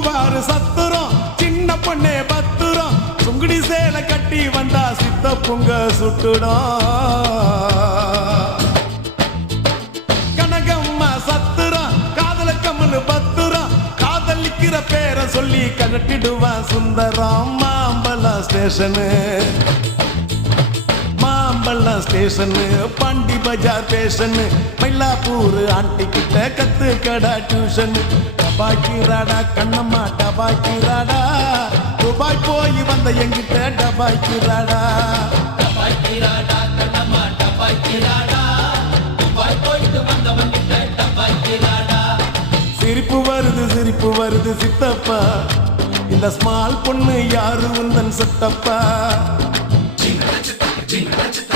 தூக்குவாரு சத்துரம் சின்ன பொண்ணே பத்துரம் சுங்குடி சேலை கட்டி வந்தா சித்த பொங்க சுட்டுடும் கனகம்மா சத்துரம் காதல கம்மல் பத்துரம் காதலிக்கிற பேரை சொல்லி கலட்டிடுவான் சுந்தரம் மாம்பழம் ஸ்டேஷனு மாம்பழம் ஸ்டேஷனு பாண்டி பஜார் ஸ்டேஷனு மயிலாப்பூர் ஆண்டி கிட்ட கத்து கடா டியூஷன் டபாக்கிராடா கண்ணம்மா டபாக்கிராடா துபாய் போய் வந்த எங்கிட்ட டபாக்கிராடா டபாக்கிராடா கண்ணம்மா டபாக்கிராடா துபாய் போயிட்டு வந்தவங்கிட்ட டபாக்கிராடா சிரிப்பு வருது சித்தப்பா இந்த ஸ்மால் பொண்ணு யாரு உந்தன் சித்தப்பா Jingle,